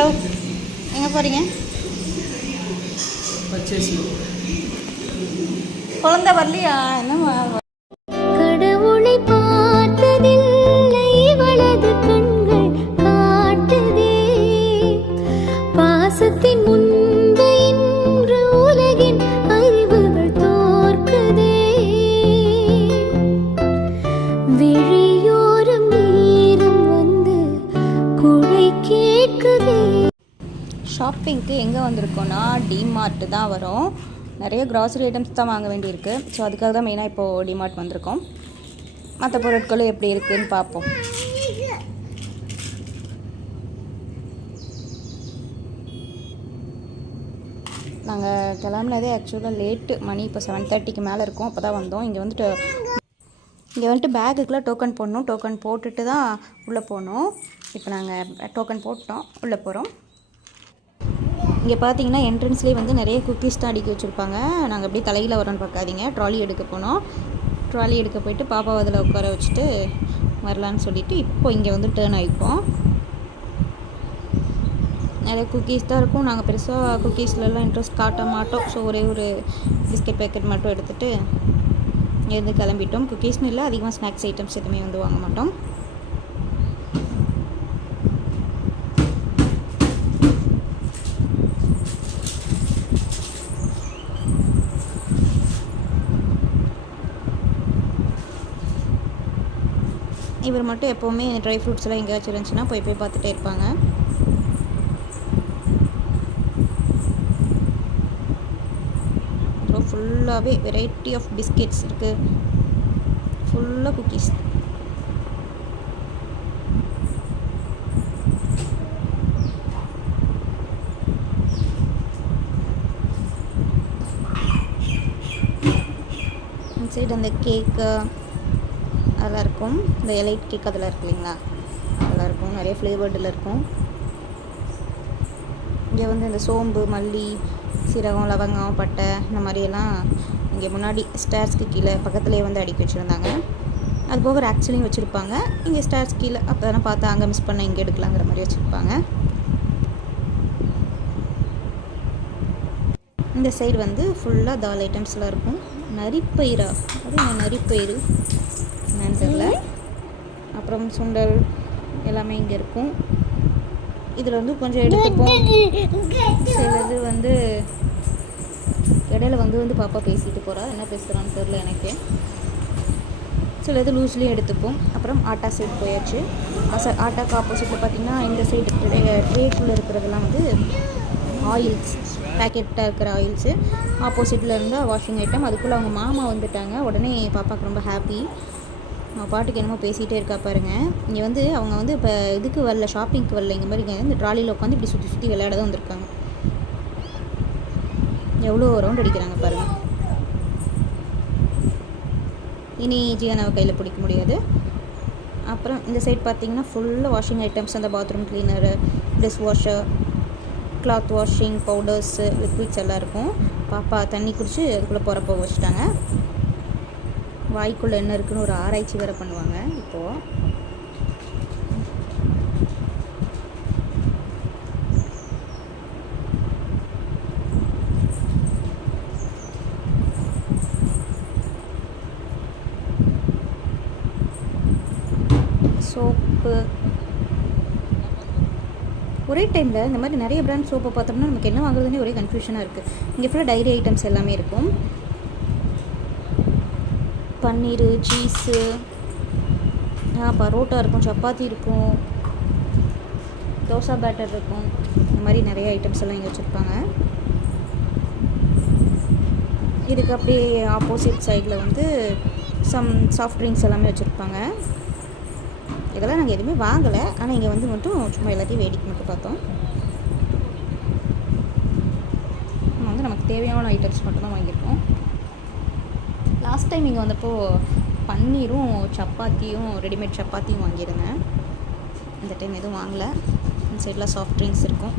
Hello, எங்கே போகிறீங்க? குழந்தை வரலையா? என்னம்மா? கடவுளை பார்த்ததில்லை இவளது கண்கள் காட்டுதே, பாசத்தின் முன்பு இன்று உலகின் அறிவுகள் தோற்குதே, விழியோரம் நேரம் வந்து குடை கேட்குதே. ஷாப்பிங்க்கு எங்கே வந்திருக்கோன்னா டிமார்ட் தான் வரும். நிறைய க்ராசரி ஐட்டம்ஸ் தான் வாங்க வேண்டியிருக்கு. ஸோ அதுக்காக தான் மெயினாக இப்போது டிமார்ட் வந்திருக்கோம். மற்ற பொருட்களும் எப்படி இருக்குதுன்னு பார்ப்போம். நாங்கள் கிளம்புனதே ஆக்சுவலாக லேட்டு, மணி இப்போ 7:30க்கு மேலே இருக்கும். அப்போ தான் வந்தோம். இங்கே வந்துட்டு பேக்குக்கெலாம் டோக்கன் போடணும். டோக்கன் போட்டுட்டு தான் உள்ளே போகணும். இப்போ நாங்கள் டோக்கன் போட்டோம், உள்ளே போகிறோம். இங்கே பார்த்தீங்கன்னா என்ட்ரன்ஸ்லேயே வந்து நிறைய குக்கீஸ் தான் அடுக்கி வச்சுருப்பாங்க. நாங்கள் அப்படியே தலையில் வரோன்னு பார்க்காதீங்க. ட்ராலி எடுக்க போனோம். ட்ராலி எடுக்க போயிட்டு பாப்பாவை அதில் உட்கார வச்சுட்டு வரலான்னு சொல்லிவிட்டு இப்போ இங்கே வந்து டேர்ன் ஆகிப்போம். நிறைய குக்கீஸ் தான் இருக்கும். நாங்கள் பெருசாக குக்கீஸ்லலாம் இன்ட்ரெஸ்ட் காட்ட மாட்டோம். ஸோ ஒரே ஒரு பிஸ்கெட் பேக்கெட் மட்டும் எடுத்துகிட்டு இருந்து கிளம்பிட்டோம். குக்கீஸ்னு இல்லை, அதிகமாக ஸ்நாக்ஸ் ஐட்டம்ஸ் எதுவுமே வந்து வாங்க மாட்டோம். இவர் மட்டும் எப்போவுமே ட்ரை ஃப்ரூட்ஸ் எல்லாம் எங்கேயாச்சும் இருந்துச்சுன்னா போய் பார்த்துட்டே இருப்பாங்க. அப்புறம் ஃபுல்லாகவே வெரைட்டி ஆஃப் பிஸ்கெட்ஸ் இருக்குது. ஃபுல்லாக குக்கீஸ். இந்த சைடு அந்த கேக்கு அதெல்லாம் இருக்கும். இந்த எலைட் கேக் அதெல்லாம் இருக்கு இல்லைங்களா, அதெல்லாம் இருக்கும். நிறைய ஃப்ளேவர்டில் இருக்கும். இங்கே வந்து இந்த சோம்பு, மல்லி, சீரகம், லவங்கம், பட்டை இந்த மாதிரியெல்லாம் இங்கே முன்னாடி ஸ்டேர்ஸ்க்கு கீழே பக்கத்துலேயே வந்து அடுக்கி வச்சுருந்தாங்க. அது போக ஆக்சுவலியும் வச்சுருப்பாங்க. இங்கே ஸ்டேர்ஸ் கீழே அப்போ தானே பார்த்தா அங்கே மிஸ் பண்ண இங்கே எடுக்கலாங்கிற மாதிரி வச்சுருப்பாங்க. இந்த சைடு வந்து ஃபுல்லாக தால் ஐட்டம்ஸ்லாம் இருக்கும். நரிப்பயிரா, அது என்ன நரிப்பயிறு என்னன்னு தெரியல. அப்புறம் சுண்டல் எல்லாமே இங்கே இருக்கும். இதில் வந்து கொஞ்சம் எடுத்துப்போம். சிலது வந்து இடையில வந்து பாப்பா பேசிட்டு போகிறா, என்ன பேசுகிறான்னு தெரியல எனக்கு. சிலது லூஸ்லேயும் எடுத்துப்போம். அப்புறம் ஆட்டா சைடு போயாச்சு. ஆட்டாக்கு ஆப்போசிட்டில் பார்த்திங்கன்னா இந்த சைடு ட்ரேக்குள்ளே இருக்கிறதெல்லாம் வந்து ஆயில்ஸ், பேக்கெட்டாக இருக்கிற ஆயில்ஸு. ஆப்போசிட்டில் இருந்தால் வாஷிங் ஐட்டம். அதுக்குள்ளே அவங்க மாமா வந்துட்டாங்க. உடனே பாப்பாவுக்கு ரொம்ப ஹாப்பி. அவன் பாட்டுக்கு என்னமோ பேசிகிட்டே இருக்கா பாருங்கள். இங்கே வந்து அவங்க வந்து இப்போ இதுக்கு வரல, ஷாப்பிங்க்கு வரல. இங்கே மாதிரி இந்த ட்ராலியில் உட்காந்து இப்படி சுற்றி சுற்றி விளையாட தான் வந்திருக்காங்க. எவ்வளோ ரவுண்ட் அடிக்கிறாங்க பாருங்கள். இனி ஜியானாவை கையில் பிடிக்க முடியாது. அப்புறம் இந்த சைட் பார்த்திங்கன்னா ஃபுல்லாக வாஷிங் ஐட்டம்ஸ். அந்த bathroom cleaner, dish washer, cloth washing powders, liquids எல்லாம் இருக்கும். பாப்பா தண்ணி குடித்து அதுக்குள்ளே போகிறப்போ வச்சுட்டாங்க. வாய்க்குள்ளே என்ன இருக்குன்னு ஒரு ஆராய்ச்சி வேறு பண்ணுவாங்க இப்போது. சோப்பு ஒரே டைமில் இந்த மாதிரி நிறைய பிராண்ட் சோப்பை பார்த்தோம்னா நமக்கு என்ன வாங்குறதுனே ஒரே கன்ஃபியூஷனாக இருக்குது. இங்கே ஃபுல்லாக டைரி ஐட்டம்ஸ் எல்லாமே இருக்கும். பன்னீர், சீஸு, பரோட்டா இருக்கும், சப்பாத்தி இருக்கும், தோசை பேட்டர் இருக்கும். இந்த மாதிரி நிறைய ஐட்டம்ஸ் எல்லாம் இங்கே வச்சுருப்பாங்க. இதுக்கு அப்படியே ஆப்போசிட் சைடில் வந்து சம் சாஃப்ட் ட்ரிங்க்ஸ் எல்லாமே வச்சுருப்பாங்க. இதெல்லாம் நாங்கள் எதுவுமே வாங்கலை. ஆனால் இங்கே வந்து மட்டும் சும்மா எல்லாத்தையும் வேடிக்கை மட்டும் பார்த்தோம். நம்ம வந்து நமக்கு தேவையான ஐட்டம்ஸ் மட்டும்தான் வாங்கியிருக்கோம். லாஸ்ட் டைம் இங்கே வந்தப்போ பன்னீரும் சப்பாத்தியும், ரெடிமேட் சப்பாத்தியும் வாங்கியிருந்தேன். இந்த டைம் எதுவும் வாங்கலை. இந்த சைடில் சாஃப்ட் ட்ரிங்க்ஸ் இருக்கும்.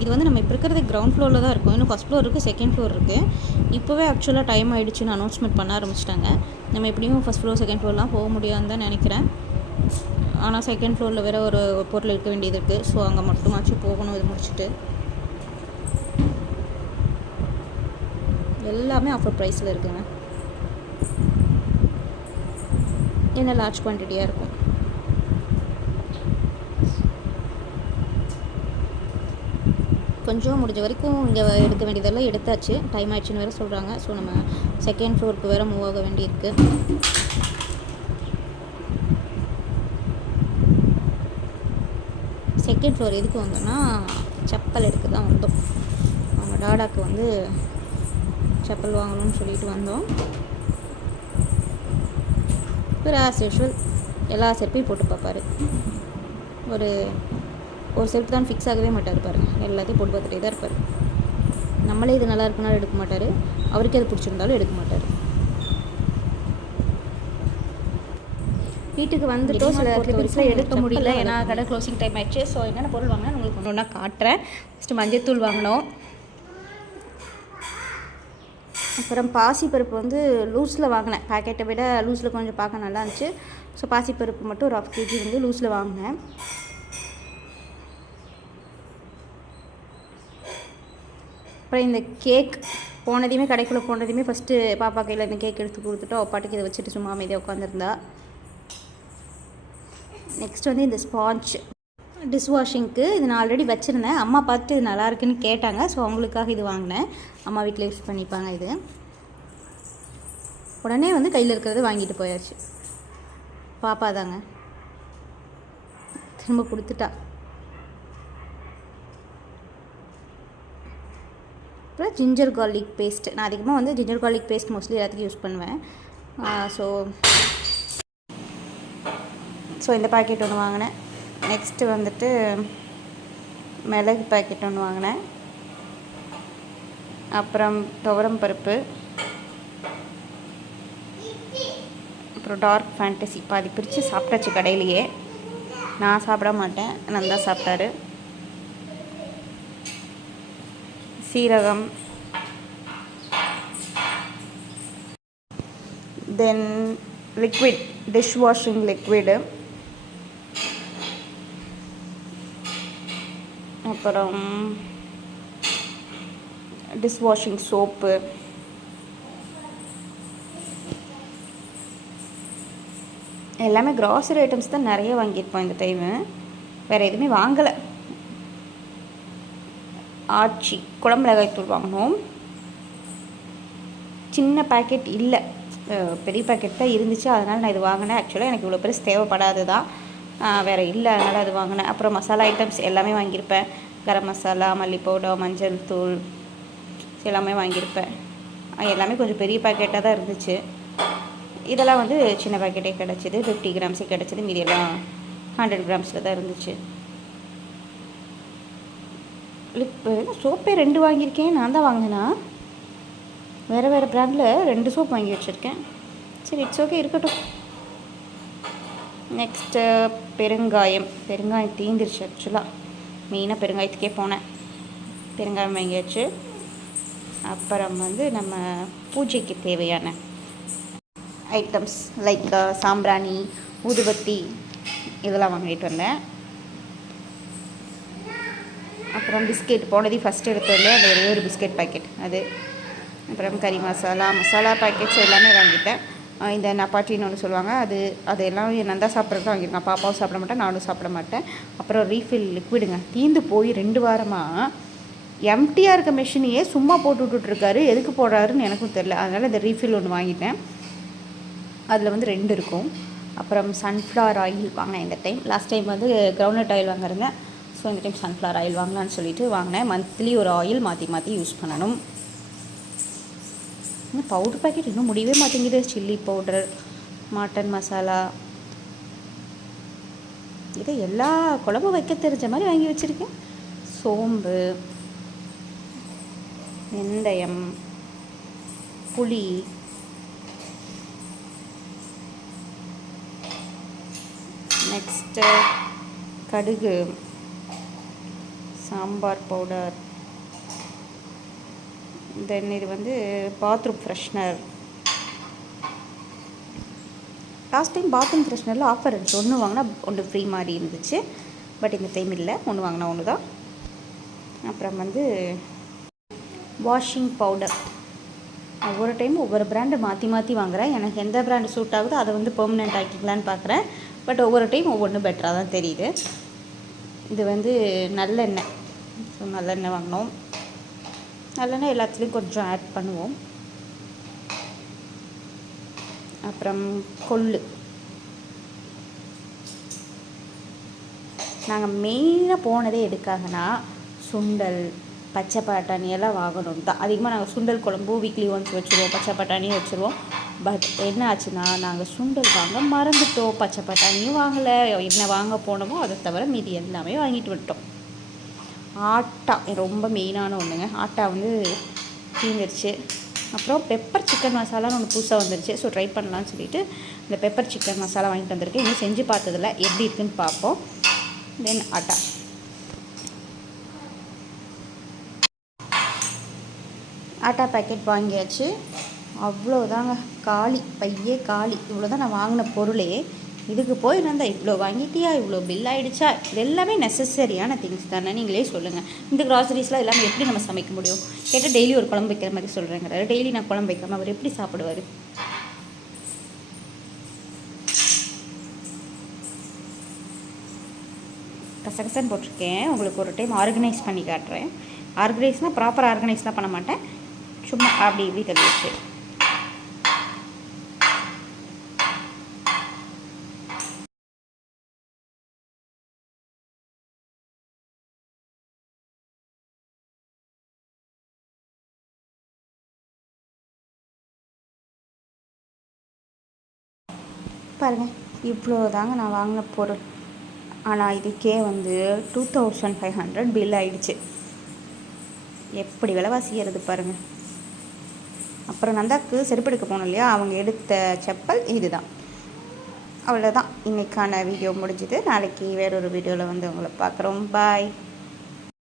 இது வந்து நம்ம இப்போ இருக்கிறது கிரவுண்ட் ஃப்ளோரில் தான் இருக்கும். இன்னும் ஃபஸ்ட் ஃப்ளோர் இருக்குது, செகண்ட் ஃப்ளோர் இருக்குது. இப்போவே ஆக்சுவலாக டைம் ஆகிடுச்சுன்னு அனௌன்ஸ்மெண்ட் பண்ண ஆரம்பிச்சிட்டாங்க. நம்ம எப்படியும் ஃபஸ்ட் ஃப்ளோர் செகண்ட் ஃப்ளோர்லாம் போக முடியாதுன்னு தான் நினைக்கிறேன். ஆனால் செகண்ட் ஃப்ளோரில் வேறு ஒரு பொருள் இருக்க வேண்டியது இருக்குது. ஸோ அங்கே மட்டுமாச்சும் போகணும். இது முடிச்சுட்டு எல்லாமே ஆஃபர் ப்ரைஸில் இருக்குங்க. என்ன லார்ஜ் குவான்டிட்டியாக இருக்கும். கொஞ்சம் முடிஞ்ச வரைக்கும் இங்கே எடுக்க வேண்டியதெல்லாம் எடுத்தாச்சு. டைம் ஆயிடுச்சுன்னு வேறு சொல்கிறாங்க. ஸோ நம்ம செகண்ட் ஃப்ளோருக்கு வேறு மூவ் ஆக வேண்டியிருக்கு. செகண்ட் ஃப்ளோர் எதுக்கு வந்தோம்னா செப்பல் எடுக்க தான் வந்தோம். அவங்க டாடாக்கு வந்து செப்பல் வாங்கணும்னு சொல்லிட்டு வந்தோம். ஒரு ஆஸ் யூஷுவல் எல்லா செருப்பையும் போட்டு பார்ப்பார். ஒரு செருப்பு தான் ஃபிக்ஸ் ஆகவே மாட்டார் பாருங்க. எல்லாத்தையும் போட்டு பார்த்துட்டே தான் இருப்பார். நம்மளே இது நல்லா இருக்குனாலும் எடுக்க மாட்டார். அவருக்கு அது பிடிச்சிருந்தாலும் எடுக்க மாட்டார். வீட்டுக்கு வந்துட்டோம். சில கிளிப்ஸ்லாம் எடுக்க முடியல, ஏன்னா கடை க்ளோசிங் டைம் ஆயிடுச்சு. ஸோ என்னென்ன பொருள் வாங்கினா உங்களுக்கு ஒன்று ஒன்றா காட்டுறேன். ஃபஸ்ட்டு மஞ்சத்தூள் வாங்கினோம். அப்புறம் பாசிப்பருப்பு வந்து லூஸில் வாங்கினேன். பேக்கெட்டை விட லூஸில் கொஞ்சம் பார்க்க நல்லா இருந்துச்சு. ஸோ பாசிப்பருப்பு மட்டும் ஒரு 1/2 kg வந்து லூஸில் வாங்கினேன். அப்புறம் இந்த கேக் போனதையுமே கடைக்குள்ளே போனதையுமே ஃபஸ்ட்டு பாப்பா கையில் இந்த கேக் எடுத்து கொடுத்துட்டு பாட்டுக்கு இதை வச்சுட்டு சும்மா அமைதியாக உட்காந்துருந்தா. நெக்ஸ்ட் வந்து இந்த ஸ்பாஞ்ச் டிஷ் வாஷிங்க்கு இது நான் ஆல்ரெடி வச்சுருந்தேன். அம்மா பார்த்துட்டு இது நல்லா இருக்குன்னு கேட்டாங்க. ஸோ அவங்களுக்காக இது வாங்கினேன். அம்மா வீட்டில் யூஸ் பண்ணிப்பாங்க. இது உடனே வந்து கையில் இருக்கிறத வாங்கிட்டு போயாச்சு. பாப்பா தாங்க திரும்ப கொடுத்துட்டா. அப்புறம் ஜிஞ்சர் கார்லிக் பேஸ்ட். நான் அதிகமாக வந்து ஜிஞ்சர் கார்லிக் பேஸ்ட் மோஸ்ட்லி எல்லாத்துக்கும் யூஸ் பண்ணுவேன். ஸோ இந்த பாக்கெட் ஒன்று வாங்கினேன். நெக்ஸ்ட்டு வந்துட்டு மிளகு பாக்கெட் ஒன்று வாங்கினேன். அப்புறம் துவரம் பருப்பு, அப்புறம் டார்க் ஃபேண்டசி பாதி பிரித்து சாப்பிட்டாச்சு கடையிலையே. நான் சாப்பிட மாட்டேன், நந்தா சாப்பிட்டாரு. சீரகம், தென் லிக்விட் டிஷ் வாஷிங் லிக்விடு, அப்புறம் டிஷ் வாஷிங் சோப்பு, எல்லாமே க்ராசரி ஐட்டம்ஸ் தான் நிறைய வாங்கியிருப்போம் இந்த டைமு. வேறு எதுவுமே வாங்கலை. ஆச்சி குழம்பு மிளகாய் தூள் வாங்கினோம். சின்ன பேக்கெட் இல்லை, பெரிய பேக்கெட் தான் இருந்துச்சு. அதனால் நான் இது வாங்கினேன். ஆக்சுவலாக எனக்கு இவ்வளோ பெருசு தேவைப்படாது தான், வேறு இல்லை, அதனால் அது வாங்கினேன். அப்புறம் மசாலா ஐட்டம்ஸ் எல்லாமே வாங்கியிருப்பேன். கரம் மசாலா, மல்லி பவுடர், மஞ்சள் தூள் எல்லாமே வாங்கியிருப்பேன். எல்லாமே கொஞ்சம் பெரிய பேக்கெட்டாக தான் இருந்துச்சு. இதெல்லாம் வந்து சின்ன பேக்கெட்டே கிடச்சிது. 50 கிராம்ஸே கிடச்சிது. மீதியெல்லாம் 100 கிராம்ஸில் தான் இருந்துச்சு. சோப்பே 2 வாங்கியிருக்கேன். நான் தான் வாங்கினேன்னா வேறு ப்ராண்டில் 2 சோப் வாங்கி வச்சுருக்கேன். சரி, இட்ஸ் ஓகே, இருக்கட்டும். நெக்ஸ்ட்டு பெருங்காயம் தீந்துருச்சு. ஆக்சுவலாக மெயினாக பெருங்காயத்துக்கே போனேன். பெருங்காயம் வாங்கியாச்சு. அப்புறம் வந்து நம்ம பூஜைக்கு தேவையான ஐட்டம்ஸ் லைக் சாம்பிராணி, ஊதுபத்தி இதெல்லாம் வாங்கிட்டு வந்தேன். அப்புறம் பிஸ்கெட் போனதையும் ஃபஸ்ட்டு எடுத்தோடனே அந்த ஒரே ஒரு பிஸ்கெட் பாக்கெட் அது. அப்புறம் கறி மசாலா பாக்கெட்ஸ் எல்லாமே வாங்கிட்டேன். இந்த நப்பாட்டின்னு ஒன்று சொல்லுவாங்க, அது எல்லாம் நான் தான் சாப்பிட்றது தான் வாங்கியிருக்கேன். பாப்பாவும் சாப்பிட மாட்டேன், நானும் சாப்பிட மாட்டேன். அப்புறம் ரீஃபில் லிக்விடுங்க தீந்து போய் 2 வாரமாக எம்டியாக இருக்க மெஷினையே சும்மா போட்டு விட்டுட்ருக்காரு. எதுக்கு போடுறாருன்னு எனக்கும் தெரில. அதனால் இந்த ரீஃபில் ஒன்று வாங்கிட்டேன். அதில் வந்து 2 இருக்கும். அப்புறம் சன்ஃப்ளவர் ஆயில் வாங்கினேன் இந்த டைம். லாஸ்ட் டைம் வந்து கிரவுண்ட்நட் ஆயில் வாங்கிருந்தேன். ஸோ இந்த டைம் சன்ஃப்ளவர் ஆயில் வாங்கலான்னு சொல்லிட்டு வாங்கினேன். மந்த்லி ஒரு ஆயில் மாற்றி யூஸ் பண்ணணும். இன்னும் பவுடர் பாக்கெட் இன்னும் முடியவே மாட்டேங்குது. சில்லி பவுடர், மட்டன் மசாலா, இதை எல்லா குழம்பு வைக்க தெரிஞ்ச மாதிரி வாங்கி வச்சுருக்கேன். சோம்பு, வெந்தயம், புளி, நெக்ஸ்ட்டு கடுகு, சாம்பார் பவுடர், தென் இது வந்து bathroom freshener, last time bathroom ஃப்ரெஷ்னரில் ஆஃபர் இருந்துச்சு, ஒன்று வாங்கினா ஒன்று ஃப்ரீ மாதிரி இருந்துச்சு. பட் இந்த டைம் இல்லை, ஒன்று வாங்கினா ஒன்று தான். அப்புறம் வந்து வாஷிங் பவுடர். ஒவ்வொரு டைமும் ஒவ்வொரு பிராண்டு மாற்றி மாற்றி வாங்குகிறேன். எனக்கு எந்த பிராண்டு சூட் ஆகுதோ அதை வந்து பெர்மனெண்ட் ஆக்கிக்கலான்னு பார்க்குறேன். பட் ஒவ்வொரு டைம் ஒவ்வொன்றும் பெட்டராக தான் தெரியுது. இது வந்து நல்லெண்ணெய். ஸோ நல்லெண்ணெய் வாங்கினோம். நல்லெண்ணெய் எல்லாத்துலேயும் கொஞ்சம் ஆட் பண்ணுவோம். அப்புறம் கொள்ளு. நாங்கள் மெயினாக போனதே எதுக்காகனா சுண்டல், பச்சை பட்டாணி எல்லாம் வாங்கணும் தான். அதிகமாக நாங்கள் சுண்டல் குழம்பு வீக்லி ஒன்ஸ் வச்சுருவோம், பச்சை பட்டாணியும் வச்சுருவோம். பட் என்ன ஆச்சுன்னா நாங்கள் சுண்டல் வாங்க மறந்துட்டோம், பச்சை பட்டாணியும் வாங்கலை. என்ன வாங்க போனோமோ அதை தவிர மீதி எல்லாமே வாங்கிட்டு விட்டோம். ஆட்டா ரொம்ப மெயினான ஒன்றுங்க. ஆட்டா வந்து தீர்ந்துருச்சு. அப்புறம் பெப்பர் சிக்கன் மசாலான்னு ஒன்று புதுசாக வந்துருச்சு. ஸோ ட்ரை பண்ணலான்னு சொல்லிட்டு இந்த பெப்பர் சிக்கன் மசாலா வாங்கிட்டு வந்திருக்கேன். இன்னும் செஞ்சு பார்த்ததில்ல, எப்படி இருக்குன்னு பார்ப்போம். தென் ஆட்டா. ஆட்டா பேக்கெட் வாங்கியாச்சு. அவ்வளோதாங்க, காலி, பையே காலி. இவ்வளோ தான் நான் வாங்கின பொருளே. இதுக்கு போய் இருந்தால் இவ்வளோ வாங்கிட்டியா, இவ்வளோ பில் ஆகிடுச்சா? இது எல்லாமே நெசசரியான திங்ஸ் தானே, நீங்களே சொல்லுங்கள். இந்த க்ராசரிஸ்லாம் எல்லாமே எப்படி நம்ம சமைக்க முடியும்? கேட்டால் டெய்லி ஒரு குழம்பு வைக்கிற மாதிரி சொல்கிறேங்கிறாரு. டெய்லி நான் குழம்பு வைக்காமல் அவர் எப்படி சாப்பிடுவார்? கசகசன்னு போட்டிருக்கேன். உங்களுக்கு ஒரு டைம் ஆர்கனைஸ் பண்ணி காட்டுறேன். ஆர்கனைஸ்னால் ப்ராப்பர் ஆர்கனைஸ்லாம் பண்ண மாட்டேன், சும்மா அப்படி இப்படி தள்ளி வச்சு. பாருங்கள், இவ்வளோ தாங்க நான் வாங்கின பொருள். ஆனால் இதுக்கே வந்து 2500 பில் ஆகிடுச்சு. எப்படி விலைவாசி ஏறுது பாருங்கள். அப்புறம் நந்தாக்கு செருப்பெடுக்க போனோம் இல்லையா, அவங்க எடுத்த செப்பல் இது தான். அவ்வளோதான், இன்றைக்கான வீடியோ முடிஞ்சுது. நாளைக்கு வேறொரு வீடியோவில் வந்து உங்களை பார்க்குறோம். பாய்.